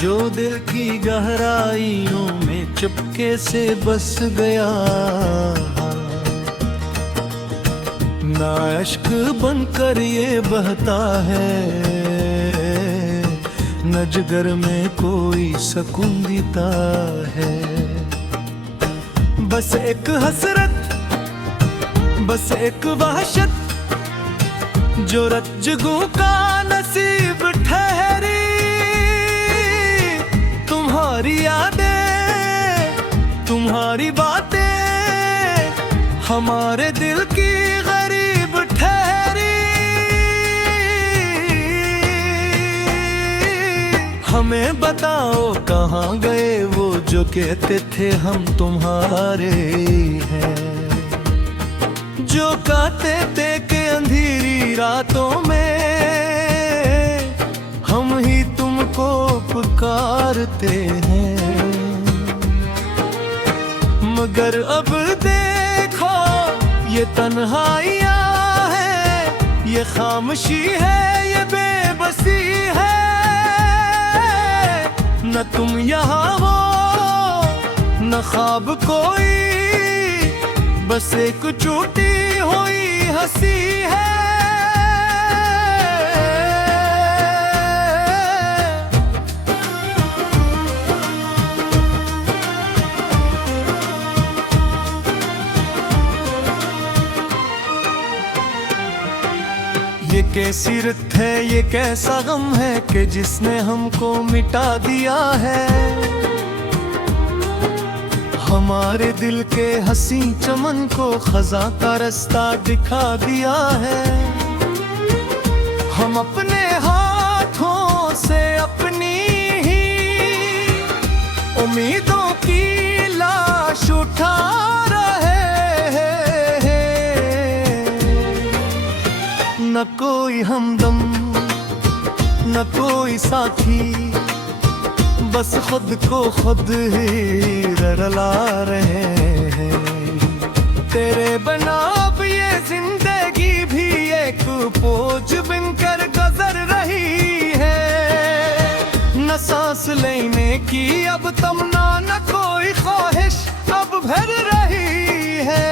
जो दिल की गहराइयों में चुपके से बस गया, ना अश्क बनकर ये बहता है, न जिगर में कोई सुकून देता है। बस एक हसरत, बस एक वहशत, जो रज्जगू का नसीब ठहरी। तुम्हारी यादें, तुम्हारी बातें हमारे दिल की गरीब ठहरी। हमें बताओ कहाँ गए वो जो कहते थे हम तुम्हारे हैं, जो कहते थे कि अंधेरी रातों में हम ही तुमको पुकारते हैं। मगर अब देखो ये तन्हाइयाँ है, ये खामोशी है, ये बेबसी है। न तुम यहाँ हो न ख्वाब कोई, बस एक टूटी हुई हंसी है। ये कैसी रुत है, ये कैसा गम है कि जिसने हमको मिटा दिया है। हमारे दिल के हंसी चमन को खजा का रास्ता दिखा दिया है। हम अपने हाथों से अपनी ही उम्मीदों की लाश उठा रहे हैं। न कोई हमदम न कोई साथी, बस खुद को खुद ही रला रहे हैं। तेरे बना अब ये जिंदगी भी एक बोझ बनकर गुजर रही है। न सांस लेने की अब तमन्ना, न कोई ख्वाहिश अब भर रही है।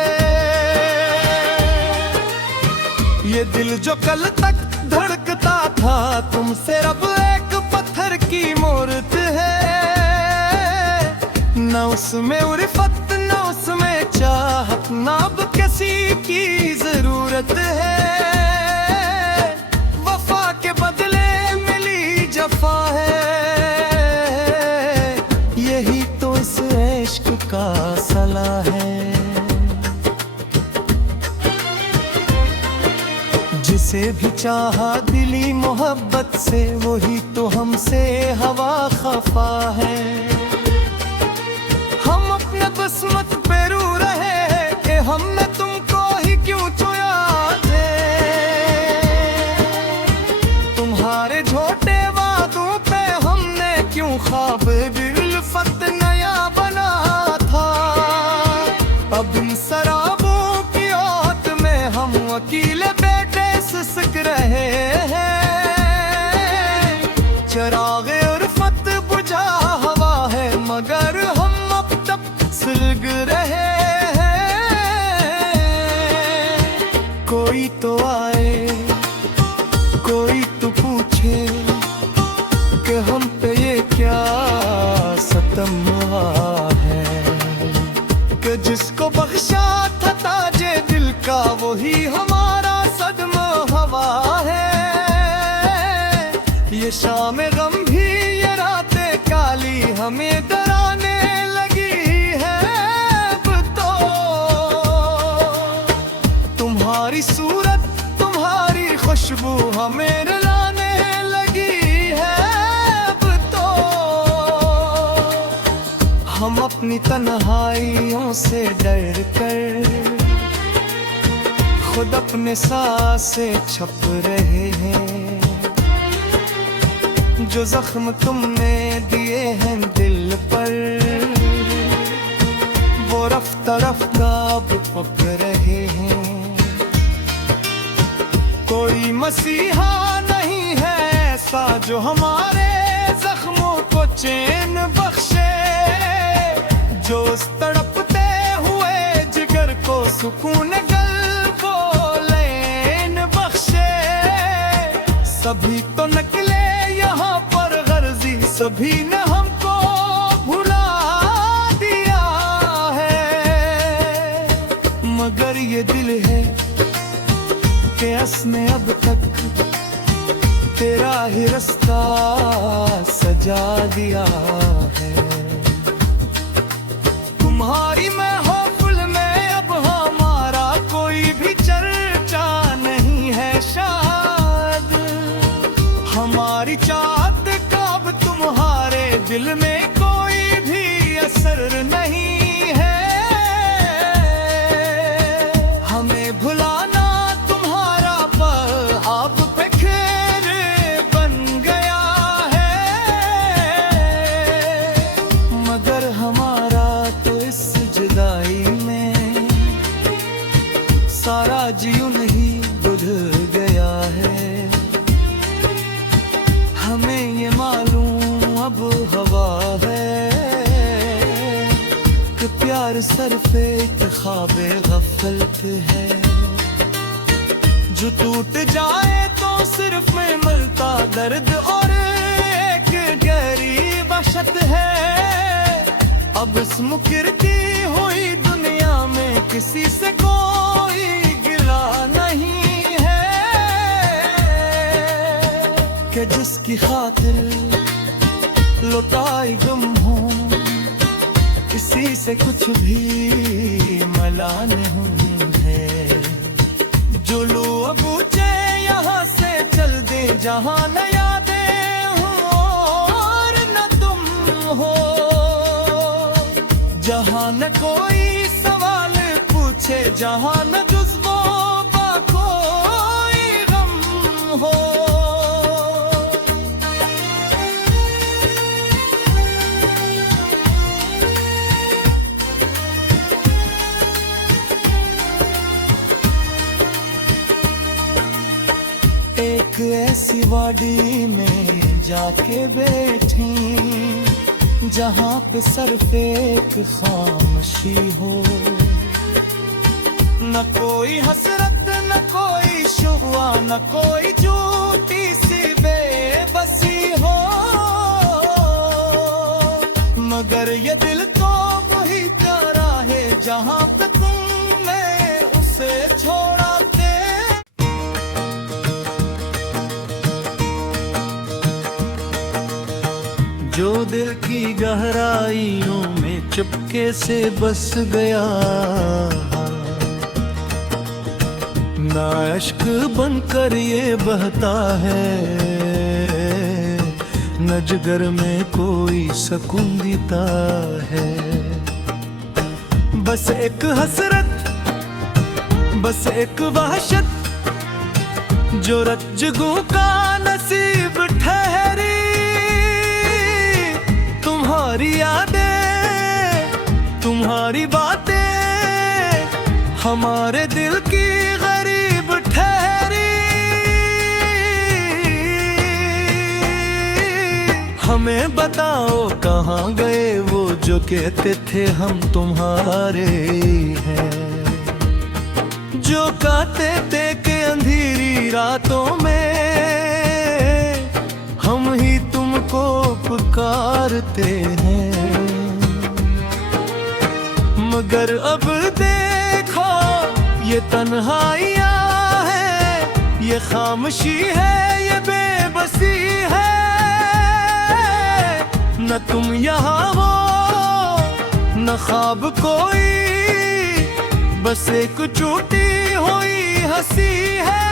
ये दिल जो कल तक धड़कता था तुमसे, अब एक पत्थर की मूर्त है। न उसमें उर्फत न उसमें चाहत, न अब किसी की जरूरत है। वफा के बदले मिली जफा है, यही तो इस इश्क का सला है। जिसे भी चाहा दिली मोहब्बत से, वही तो हमसे हवा खफा है। हम अपने किस्मत पे रू रहे हैं कि हमने तुमको ही क्यों चुना थे। तुम्हारे झूठे वादों पे हमने क्यों ख्वाब दिलफत नया बना था। अब इन शराबों की औत में हम अकेले बैठे सिसक रहे हैं। चराग उर्फत बुझा हवा है, मगर हम अब तक सुलग रहे हैं। कोई तो आए, कोई तो पूछे कि हम पे ये क्या सितम हुआ है, कि जिसको बख्शा था ताजे दिल का वही हमारा सदमा हवा है। ये शाम गम भी ये रातें काली हमें डराने लगी है। अब तो तुम्हारी सूरत तुम्हारी खुशबू हमें रुलाने लगी है। अब तो हम अपनी तन्हाइयों से डर कर खुद अपने सांसें छप रहे हैं। जो जख्म तुमने दिए हैं दिल पर, वो रफ्ता रफ्ता अब पक रहे हैं। कोई मसीहा नहीं है ऐसा जो हमारे जख्मों को चैन बख्शे, जो उस तड़पते हुए जिगर को सुकून कल्बो लैन बख्शे। सभी तो निकले यहाँ पर गर्जी, सभी ने हमको भुला दिया है, मगर ये दिल है कि उसने अब तक तेरा ही रास्ता सजा दिया है। तुम्हारी महफिल में अब हमारा कोई भी चर्चा नहीं है शायद, हमारी चाहत का अब तुम्हारे दिल में कोई भी असर नहीं है। हमें भुलाना तुम्हारा पर आप पे खेल बन गया है, मगर हमारा तो इस जुदाई में सारा जीवन ही गुजर गया है। हमें ये मालूम अब हवा है कि प्यार सरफे ख्वाबे गफलत है, जो टूट जाए तो सिर्फ में मिलता दर्द और एक गहरी वहशत है। अब इस मुकरती हुई दुनिया में किसी से कोई गिला नहीं है, कि जिसकी खातिर लौटाई गम हो, किसी से कुछ भी मला नहीं है। जो लो अब ऊंचे यहाँ से चल दे, जहाँ न यादें हो और न तुम हो, जहाँ न कोई सवाल पूछे, जहाँ न जुज़्बों का कोई गम हो। एक ऐसी वादी में जाके बैठी, जहाँ पे सिर्फ एक खामोशी हो, न कोई हसरत न कोई शुगवा न कोई झूठी सी बेबसी हो, मगर ये दिल तो वही प्यारा है जहाँ पे तुमने उसे छोड़ा। जो दिल की गहराइयों में चुपके से बस गया, ना अश्क बनकर ये बहता है, न जिगर में कोई सकून देता है। बस एक हसरत, बस एक वहशत, जो रज्जगू का नसीब ठहरी। तुम्हारी यादें, तुम्हारी बातें हमारे दिल की गरीब ठहरी। हमें बताओ कहाँ गए वो जो कहते थे हम तुम्हारे हैं, जो कहते थे कि अंधेरी रातों में हम ही तुमको पुकारते हैं। मगर अब देखो ये तन्हाइयाँ है, ये खामोशी है, ये बेबसी है। न तुम यहाँ हो न ख्वाब कोई, बस एक टूटी हुई हंसी है।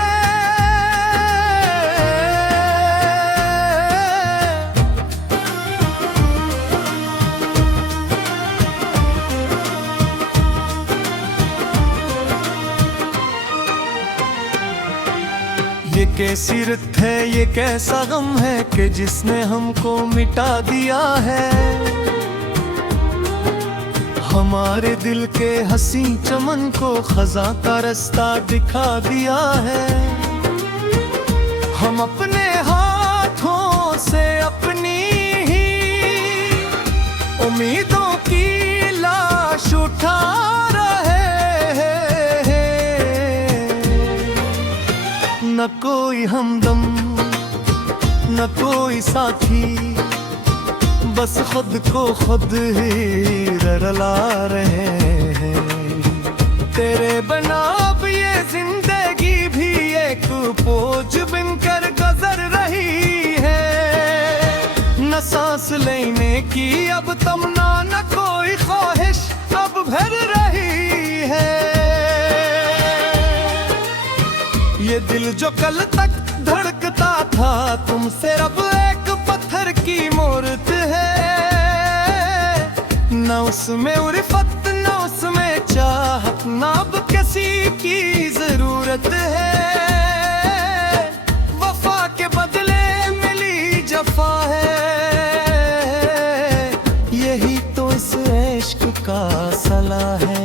ये कैसी रित है, ये कैसा गम है कि जिसने हमको मिटा दिया है। हमारे दिल के हंसी चमन को खजा का रास्ता दिखा दिया है। हम अपने हाथों से अपनी ही न कोई हमदम न कोई साथी, बस खुद को खुद ही रला रहे हैं। तेरे बना अब ये जिंदगी भी एक बोझ बनकर गुजर रही है। न सांस लेने की अब तमन्ना न कोई ख्वाहिश अब भर रही है। ये दिल जो कल तक धड़कता था तुमसे अब एक पत्थर की मूर्त है। न उसमें उल्फत न उसमें चाहत न अब किसी की जरूरत है। वफा के बदले मिली जफा है, यही तो इस इश्क का सला है।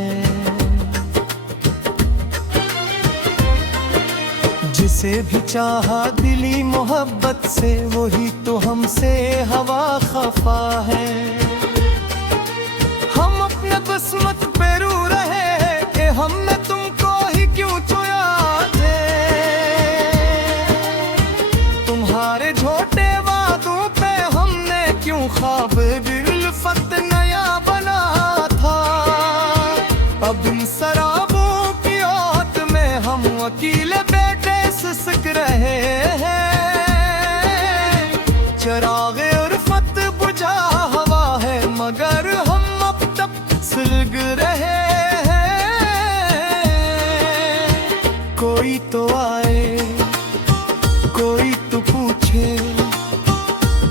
जिसे भी चाहा दिली मोहब्बत से वही तो हमसे हवा खफा है। हम अपने किस्मत पे रू रहे हैं कि हमने तुमको ही क्यों चुना थे। तुम्हारे झूठे वादों पे हमने क्यों ख्वाब उल्फत नया बना था। अब इन शराबों की औत में हम अकेले बैठे सिसक रहे हैं। चरागे उल्फत बुझा हवा है मगर हम अब तक सुलग रहे हैं। कोई तो आए कोई तो पूछे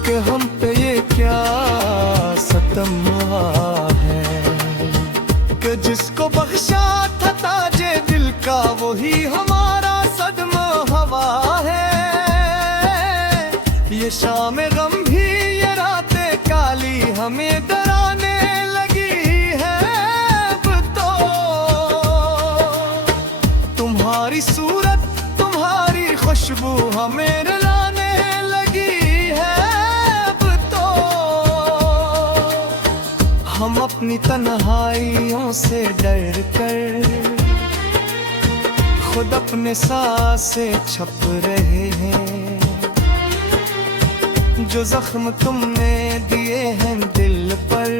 कि हम पे ये क्या सितम हुआ है। कि जिसको बख्शा था ताजे दिल का वही हमारा सदमा हवा है। ये शाम गम भी ये रातें काली हमें डराने लगी है। अब तो तुम्हारी सूरत तुम्हारी खुशबू हमें रुलाने लगी है। अब तो हम अपनी तन्हाइयों से डर कर खुद अपने सांसें छप रहे हैं। जो जख्म तुमने दिए हैं दिल पर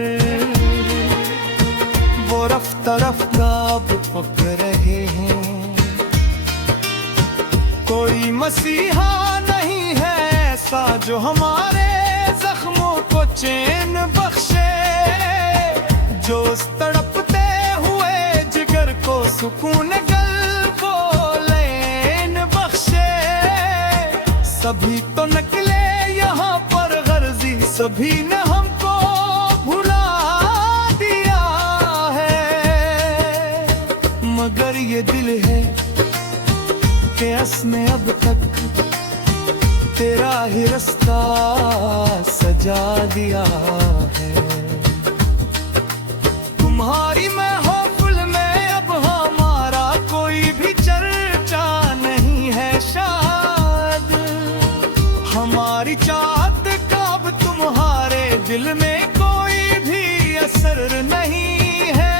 वो रफ्ता रफ्ता अब पक रहे हैं। कोई मसीहा नहीं है ऐसा जो हमारे जख्मों को चैन बख्शे। जो उस तड़पते हुए जिगर को सुकून सभी तो निकले यहाँ पर गर्जी सभी ने हमको भुला दिया है। मगर ये दिल है कि इसने अब तक तेरा ही रास्ता सजा दिया है। तुम्हारी महफिल में अब हमारा कोई भी चर्चा नहीं है। शायद हमारी चाहत का अब तुम्हारे दिल में कोई भी असर नहीं है।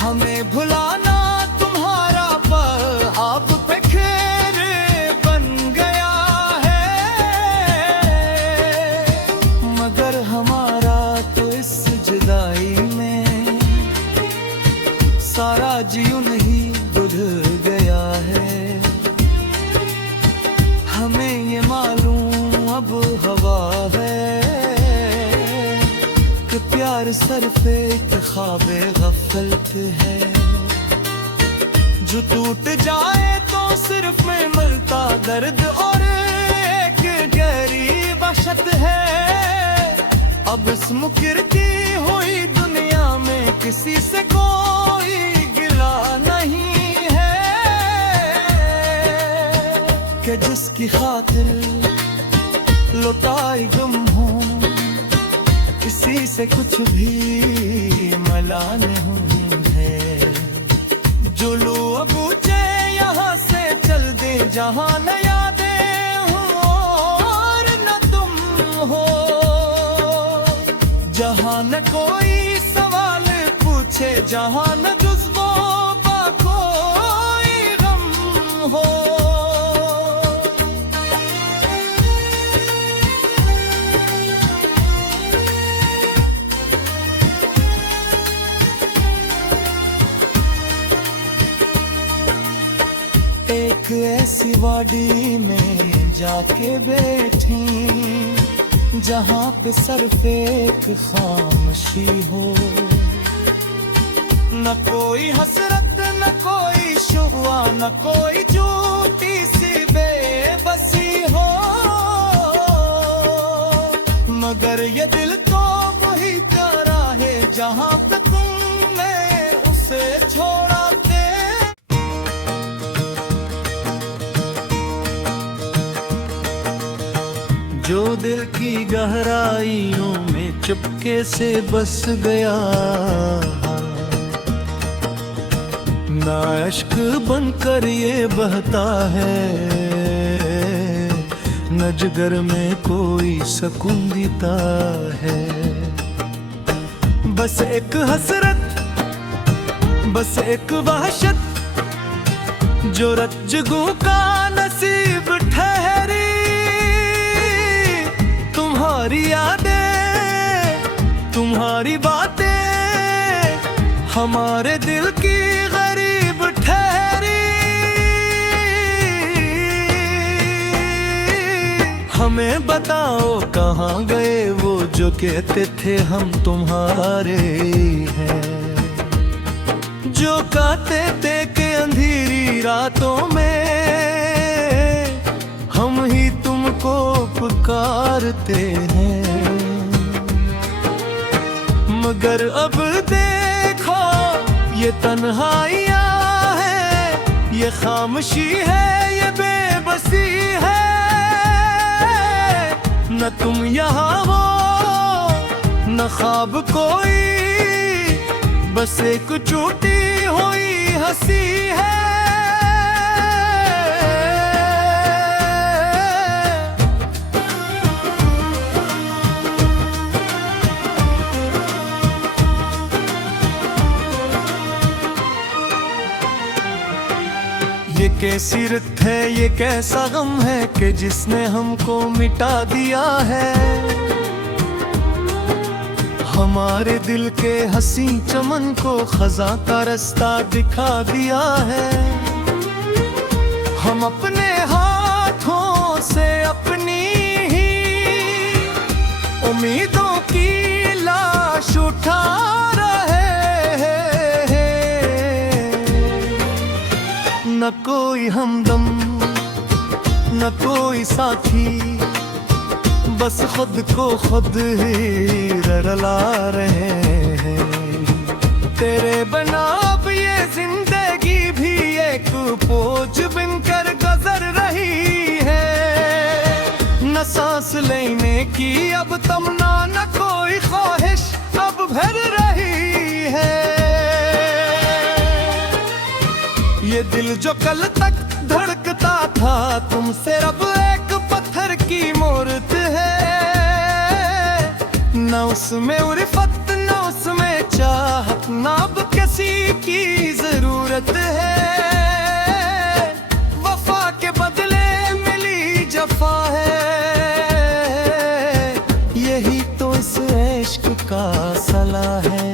हमें भुलाना तुम्हारा पर अब पे खेर बन गया है। मगर हमारा तो इस जुदाई में सारा जीवन ही बुझ गया है। हमें ये मालूम अब हवा है कि प्यार सर पे एक ख्वाबे गफलत है। जो टूट जाए तो सिर्फ में मिलता दर्द और एक गहरी वहशत है। अब इस मुकरती हुई दुनिया में किसी से कोई गिला नहीं कि जिसकी खातिर लौटाई गुम हो किसी से कुछ भी मला नहीं है। जो लो अब ऊंचे यहाँ से चल दे जहाँ न यादें हो और न तुम हो। जहाँ न कोई सवाल पूछे जहाँ न जुज़्बों का कोई गम ऐसी वाडी में जाके बैठी जहाँ पे सिर्फ एक खामोशी हो, न कोई हसरत न कोई शुबा न कोई झूठी सी बेबसी हो, मगर ये दिल तो वही प्यारा है जहाँ पे तुमने उसे छोड़ा। जो दिल की गहराइयों में चुपके से बस गया, ना इश्क बनकर ये बहता है, न जिगर में कोई सुकून देता है। बस एक हसरत, बस एक वहशत, जो रज्जगू का नसीब ठहरी। तुम्हारी यादें, तुम्हारी बातें हमारे दिल की गरीब ठहरी। हमें बताओ कहाँ गए वो जो कहते थे हम तुम्हारे हैं, जो कहते थे कि अंधेरी रातों में हम ही तुमको पुकारते हैं। मगर अब देखो ये तन्हाइयाँ है, ये खामोशी है, ये बेबसी है। न तुम यहाँ हो न ख्वाब कोई, बस एक टूटी हुई हंसी है। ये कैसी रित है, ये कैसा गम है कि जिसने हमको मिटा दिया है। हमारे दिल के हंसी चमन को खजा का रास्ता दिखा दिया है। हम अपने हाथों से अपनी ही उम्मीदों की लाश उठा रहे हैं। न कोई हमदम न कोई साथी, बस खुद को खुद ही रला रहे हैं। तेरे बिना अब ये जिंदगी भी एक बोझ बनकर गुजर रही है। न सांस लेने की अब तमन्ना, न कोई ख्वाहिश अब भर रही है। ये दिल जो कल तक धड़कता था तुमसे अब एक पत्थर की मूर्त है। न उसमें उल्फत न उसमें चाहत, न अब किसी की जरूरत है। वफा के बदले मिली जफा है, यही तो इस इश्क का सला है।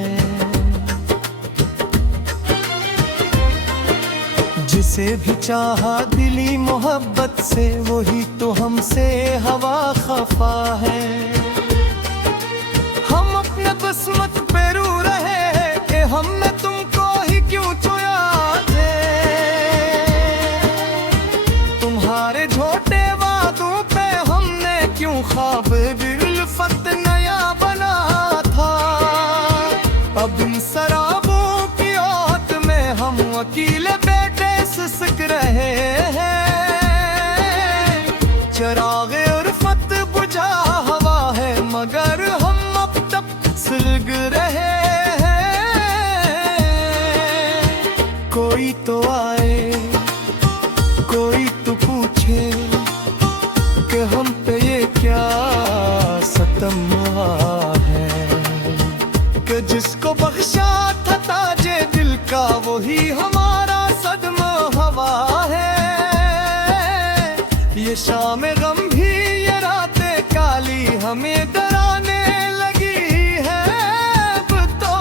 जिसे भी चाहा दिली मोहब्बत से, वही तो हमसे हवा खफा है। हम अपने किस्मत पे रू रहे हैं कि हमने तुमको ही क्यों चुना थे। तुम्हारे झूठे वादों पे हमने क्यों ख्वाब उल्फत नया बना था। अब इन शराबों की औत में हम अकेले बैठे सिसक रहे हैं। चरागे उल्फत बुझा हवा है, मगर हम अब तक सुलग रहे हैं। कोई तो आए कोई तो पूछे कि हम पे ये क्या सितम है, कि जिसको बख्शा था ताजे दिल का वही हमारा सदमा हवा है। ये शाम गम भी ये रातें काली हमें डराने लगी है। अब तो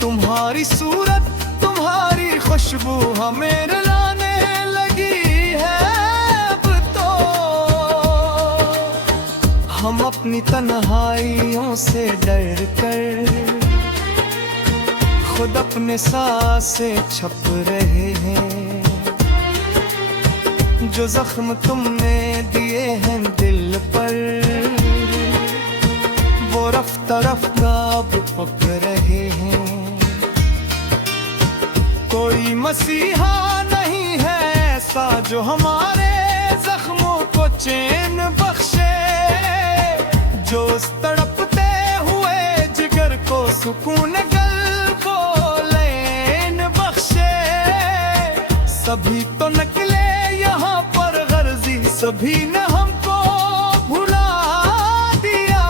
तुम्हारी सूरत तुम्हारी खुशबू हमें हम अपनी तन्हाइयों से डर कर खुद अपने सांसें छप रहे हैं। जो जख्म तुमने दिए हैं दिल पर, वो रफ्ता रफ्ता अब पक रहे हैं। कोई मसीहा नहीं है ऐसा जो हमारे जख्मों को चैन बख्शे, जो उस तड़पते हुए जिगर को सुकून गल्बो लैन बख्शे। सभी तो निकले यहाँ पर गर्जी, सभी ने हमको भुला दिया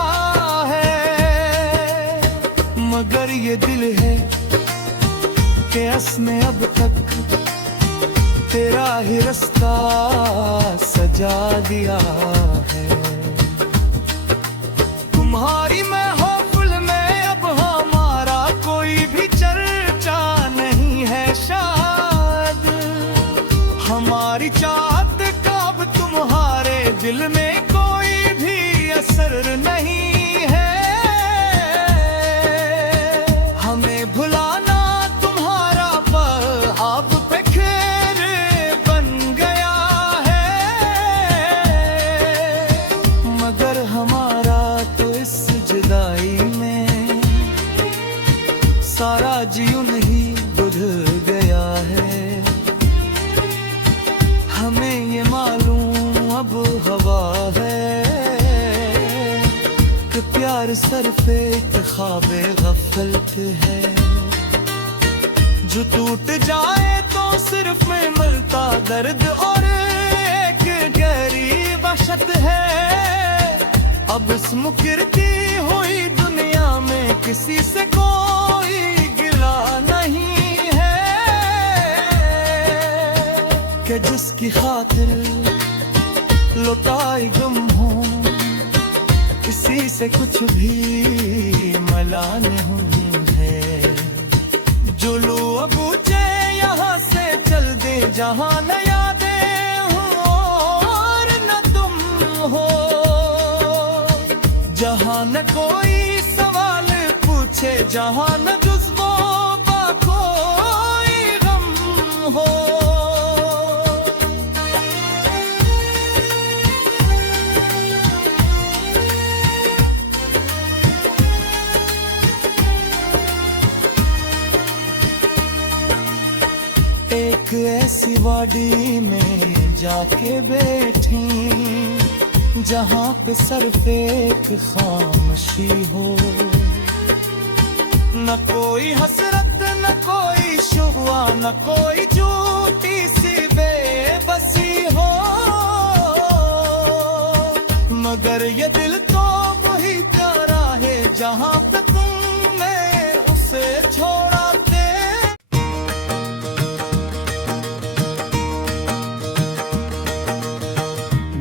है। मगर ये दिल है कि इसने अब तक तेरा ही रास्ता सजा दिया है। तुम्हारी महफिल में अब हमारा कोई भी चर्चा नहीं है शायद। हमारी चाहत का अब तुम्हारे दिल में कोई भी असर नहीं है। हमें भुलाना तुम्हारा पर अब पे खेर बन गया है। मगर हमारा तो इस जुदाई में सारा जीवन ही बुझ गया है। हमें ये मालूम अब हवा है कि प्यार सरफे ख्वाबे गफलत है। जो टूट जाए तो सिर्फ में मिलता दर्द और एक गहरी वहशत है। अब इस मुकरती हुई दुनिया में किसी से कोई गिला नहीं है कि जिसकी खातिर लौटाई गम हो, किसी से कुछ भी मला नहीं है। जो लो बूझे यहाँ से चल दे जहाँ न यादें हो और न तुम हो, जहाँ न कोई सवाल पूछे, जहाँ न जुज़्बों का कोई गम हो। एक ऐसी वादी में जाके बैठी जहाँ पे सिर्फ एक खामोशी हो। न कोई हसरत न कोई शुबा न कोई झूठी सी बेबसी हो। मगर ये दिल तो वही प्यारा है जहाँ पे तुमने उसे छोड़ा थे।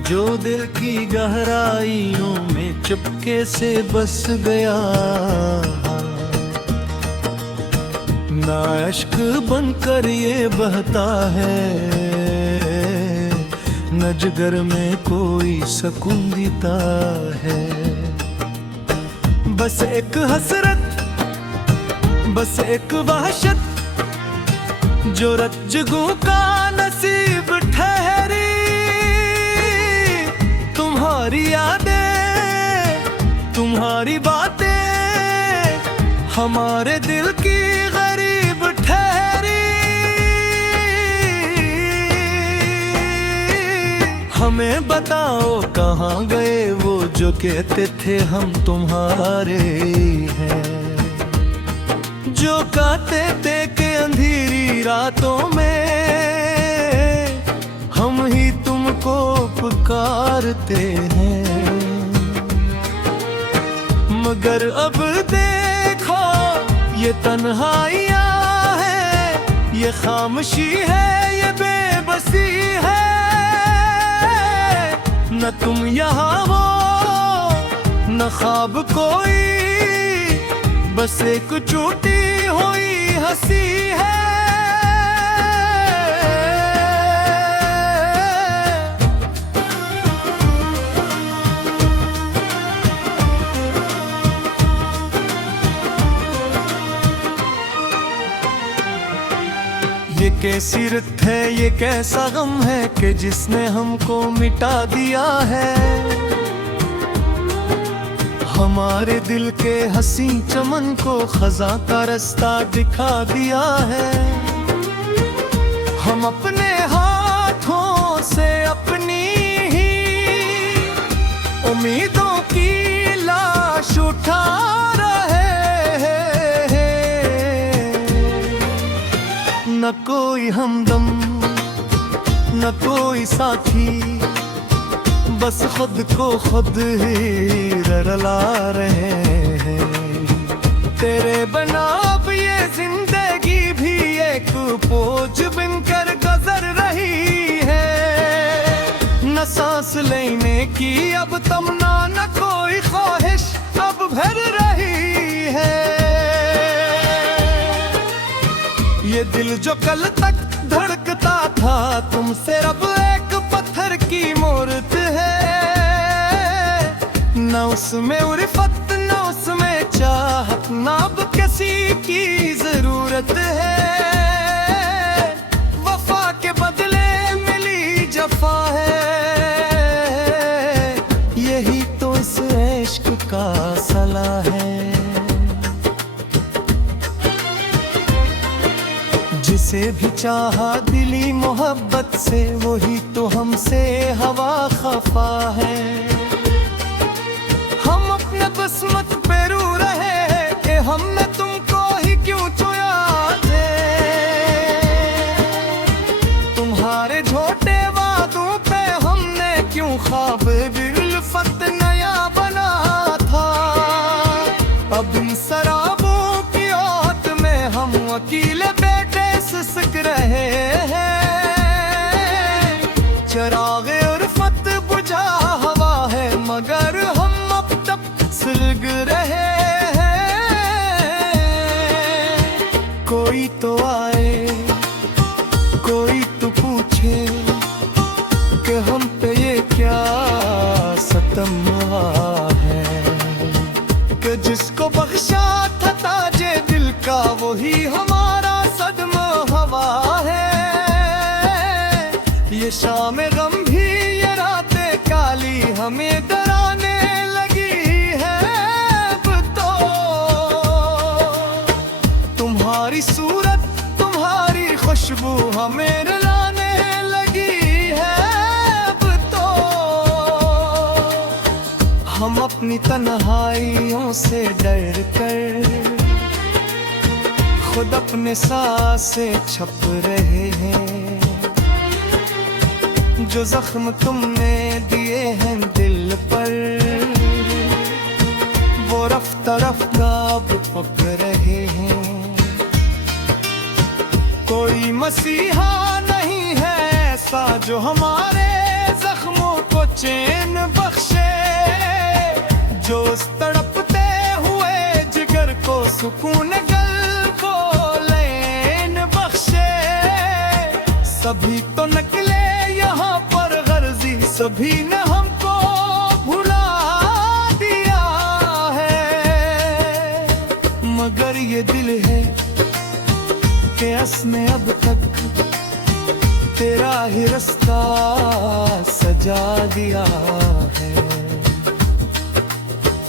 जो दिल की गहराइयों में चुपके से बस गया, ना अश्क बनकर ये बहता है, न जिगर में कोई सकून देता है। बस एक हसरत, बस एक वहशत, जो रज्जगू का नसीब ठहरी। तुम्हारी यादें, तुम्हारी बातें हमारे दिल की गरीब ठहरी। हमें बताओ कहाँ गए वो जो कहते थे हम तुम्हारे हैं, जो कहते थे कि अंधेरी रातों में हम ही तुमको पुकारते हैं। मगर अब देखो ये तन्हाइयाँ है, ये खामोशी है, ये बेबसी है। न तुम यहाँ हो न ख्वाब कोई, बस एक टूटी हुई हंसी है। के सिरत है ये कैसा गम है कि जिसने हमको मिटा दिया है। हमारे दिल के हंसी चमन को खजा का रास्ता दिखा दिया है। हम अपने हाथों से अपनी ही उम्मीदों की लाश उठा रहे हैं। न कोई हमदम न कोई साथी, बस खुद को खुद ही रला रहे हैं। तेरे बना अब ये जिंदगी भी एक बोझ बनकर गुजर रही है। न सांस लेने की अब तमन्ना न कोई ख्वाहिश अब भर रही है। ये दिल जो कल तक धड़कता था तुमसे अब एक पत्थर की मूर्त है। न उसमें उल्फत न उसमें चाहत न अब किसी की जरूरत है। वफा के बदले मिली जफा है, यही तो इस इश्क का सला है। जिसे भी चाहा दिली मोहब्बत से वही तो हमसे हवा खफा है। हम अपने किस्मत पे रू रहे हैं कि हमने तुमको ही क्यों चुना थे। तुम्हारे झूठे वादों पे हमने क्यों ख्वाब बिल्फत नया बना था। अब इन शराबों की औत में हम अकेले बेटे सिसक रहे हैं। चरागे उल्फत बुझा हवा है मगर हम अब तक सुलग रहे हैं। कोई तो आए कोई तो पूछे कि हम पे ये क्या सितम है कि जिसको बख्शा था ताजे दिल का वही हमारा सदमा हवा है। ये शाम गम भी ये रातें काली हमें डराने लगी है। अब तो तुम्हारी सूरत तुम्हारी खुशबू हमें रुलाने लगी है। अब तो हम अपनी तन्हाइयों से डर कर खुद अपने सांसें छप रहे हैं। जो जख्म तुमने दिए हैं दिल पर वो रफ्ता रफ्ता अब पक रहे हैं। कोई मसीहा नहीं है ऐसा जो हमारे जख्मों को चैन बख्शे। जो उस तड़पते हुए जिगर को सुकून सभी तो निकले यहाँ पर गर्जी, सभी ने हमको भुला दिया है। मगर ये दिल है कि इसने अब तक तेरा ही रास्ता सजा दिया है।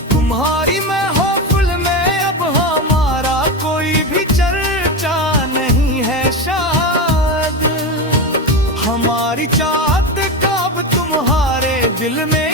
तुम्हारी महफिल में अब हमारा कोई भी चर्चा नहीं है। शायद हमारी चाहत का अब तुम्हारे दिल में